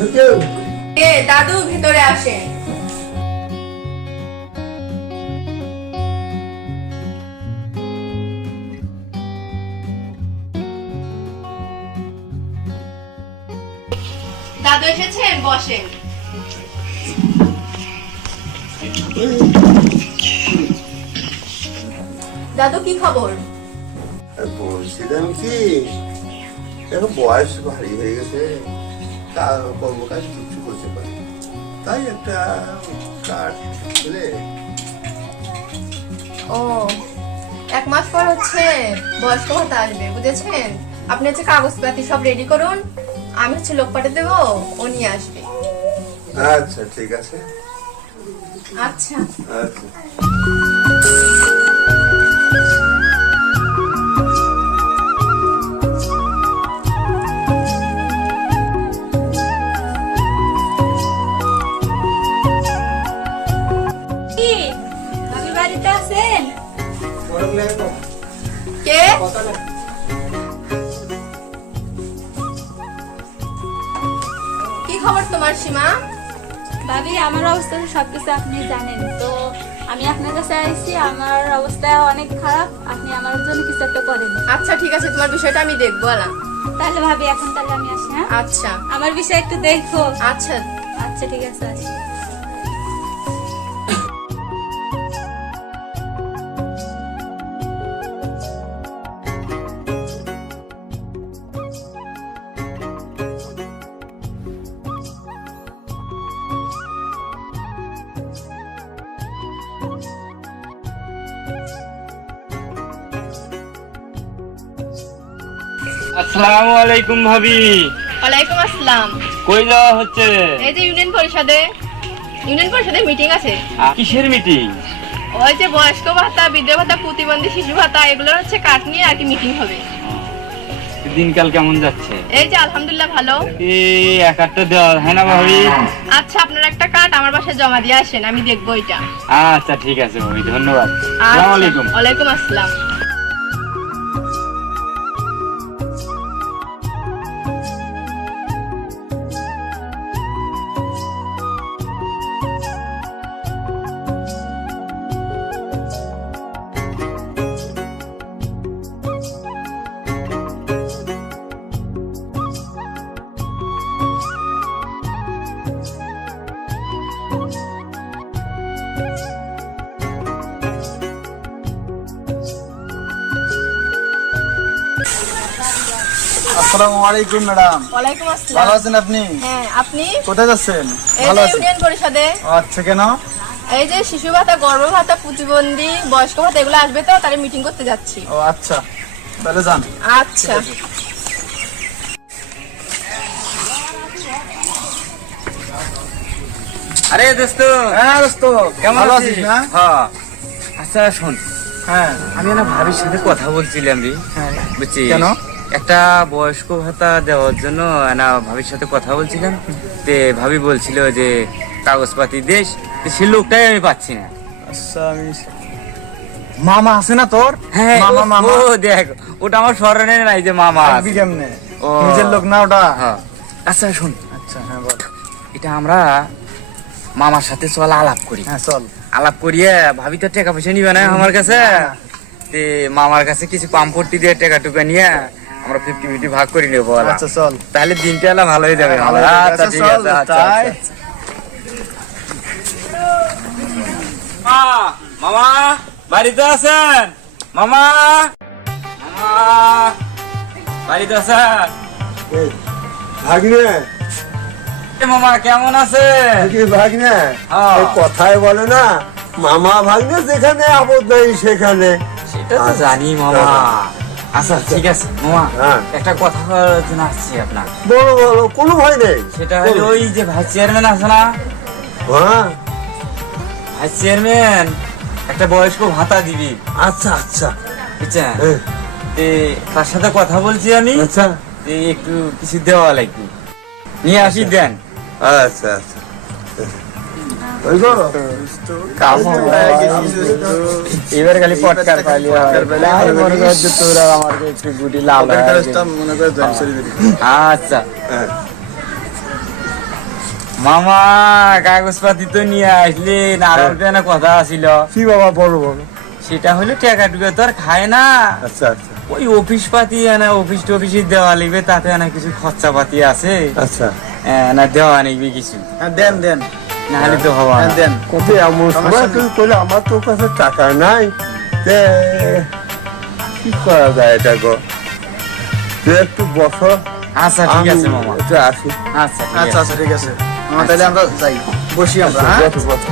আছে কেউ? দাদু ভিতরে আসেন। দাদু এসেছেন, বসেন। দাদু কি খবর? বলছিলাম কি, এখন বয়স ভারী হয়ে গেছে, কর্মকাজ কিছু করতে পারি, তাই একটা কার্ড খুলে। ও, 1 মাস পর হচ্ছে বয়স্ক ভাতা আসবে, বুঝেছেন? আপনি হচ্ছে কাগজপাতি সব রেডি করুন, আমি হচ্ছে লোক পাঠিয়ে দেবো, ও নিয়ে আসবে। আচ্ছা ঠিক আছে। আচ্ছা আচ্ছা আপনি বাড়িতে আছেন? কে? কি খবর তোমার সীমা? ভাবি, আমার অবস্থা তো সবকিছু আপনি জানেন, তো আমি আপনার কাছে আইছি। আমার অবস্থা অনেক খারাপ, আপনি আমার জন্য কিছু একটা করেন। আচ্ছা ঠিক আছে, তোমার বিষয়টা আমি দেখবো। আলা তাহলে ভাবি এখন তাহলে আমি আসি। হ্যাঁ, আচ্ছা আমার বিষয় একটু দেখো। আচ্ছা আচ্ছা ঠিক আছে, আসি। আসসালামু আলাইকুম ভাবি। ওয়ালাইকুম আসসালাম। কই যাওয়া হচ্ছে? এই যে ইউনিয়ন পরিষদে মিটিং আছে। কিসের মিটিং? ওই যে বয়স্ক ভাতা, বৃদ্ধ ভাতা, প্রতিবন্ধী শিশু ভাতা, এগুলোর হচ্ছে কাট নিয়ে আর কি মিটিং হবে। দিনকাল কেমন যাচ্ছে? এই যে আলহামদুলিল্লাহ ভালো। এই এক একটা দেওয়া হয় না ভাবি? আচ্ছা, আপনার একটা কার্ড আমার বাসায় জমা দিয়ে আসেন, আমি দেখবো এটা। আচ্ছা ঠিক আছে ভাবি, ধন্যবাদ। আচ্ছা, আসসালামু আলাইকুম। ওয়ালাইকুম আসসালাম। আসসালামু আলাইকুম ম্যাডাম। ওয়ালাইকুম ভালো আসসালাম। আছেন আপনি? হ্যাঁ, আপনি? কোথায় যাচ্ছেন? এই ভালো যে আছেন? ইউনিয়ন পরিষদে। আচ্ছা, কেন? এই যে শিশু ভাতা, গর্ভ ভাতা, প্রতিবন্ধী, বয়স্ক ভাতা এগুলো আসবে, তো তারা মিটিং করতে যাচ্ছি। ও আচ্ছা, তাহলে যান। আচ্ছা আরে দোস্ত, হ্যাঁ দোস্ত, কেমন ভালো আছিস? আছিস না? হ্যাঁ। আচ্ছা শোন, হ্যাঁ আমি না ভাবির সাথে কথা বলছিলাম রে, হ্যাঁ। বুঝছিস? কেন? একটা বয়স্ক ভাতা দেওয়ার জন্য না ভাবির সাথে কথা বলছিলাম, তে ভাবি বলছিল যে কাগজপাতি দেশ, সে লোকটাই আমি পাচ্ছি না। আচ্ছা, আমি মামা আছে না তোর? হ্যাঁ, মামা মামা ও দেখ, ওটা আমার স্মরণে নাই যে মামা আছে। আসবি কেমনে? ও। নিজের লোক না ওটা? হ্যাঁ। আচ্ছা শোন, আচ্ছা হ্যাঁ বল। এটা আমরা মামার সাথে চল আলাপ করি। হ্যাঁ চল। আলাপ করিয়ে ভাবি তো টাকা পয়সা নিবে না আমার কাছে, তে মামার কাছে কিছু পাম্পটি দিয়ে টাকা টুকা নিয়ে আমরা 50-50 ভাগ করে নেবো। আচ্ছা চল। তাহলে দিনটা এলা ভালো হয়ে যাবে। ভালো হয়ে যাবে। আচ্ছা আচ্ছা, ঠিক চল, আছে। আচ্ছা তাই? আচ্ছা। মামা বাড়িতে আছেন? মামা, মামা বাড়িতে আছেন? ভাগ্নে, মামা কেমন আছে? ভাগ্নে, হ্যাঁ। কথায় বলে না, মামা ভাগ্নে যেখানে আপদ নাই সেখানে। সেটা তো জানি মামা। আচ্ছা ঠিক আছে মামা, হ্যাঁ। একটা কথা বলার জন্য আসছি আপনার। বলো বলো, কোনো ভয় নেই। সেটা হলো ওই যে ভাইস চেয়ারম্যান আছে না, হ্যাঁ ভাইস চেয়ারম্যান একটা বয়স্ক ভাতা দিবি, আচ্ছা আচ্ছা। বুঝছেন? হ্যাঁ, তে তার সাথে কথা বলছি আমি, আচ্ছা তে একটু কিছু দেওয়া লাগবে, নিয়ে আসি দেন। আচ্ছা আচ্ছা। ওই গো, এবার খালি পটকার পাইলি হয়। মনে করছে তোরা আমাকে একটু গুটি লাভ মনে করে জয়েন করে দিবি। আচ্ছা হ্যাঁ। মামা কাগজপাতি তো নিয়ে আসলেন আর অল্প না কথা আছিল, কি বাবা বড় বড়? সেটা হলো টাকা টুকা তো আর খায় না, আচ্ছা আচ্ছা ওই অফিস পাতি না অফিস টফিসে দেওয়া লিবে, তাতে না কিছু খরচা পাতি আছে, আচ্ছা। না দেওয়া নিবি কিছু, দেন দেন, না হলে তো হওয়া না। দেন। কত এমন সময় তুই করলে আমার তো কাছে টাকা নাই, তে কি করা যায় এটা গো? তুই একটু বসো, আচ্ছা ঠিক আছে আমি মামা, একটু আসি। আচ্ছা ঠিক আচ্ছা আছে। আচ্ছা ঠিক আছে, তাহলে আমরা যাই, বসি আমরা, হ্যাঁ? বসো বসো।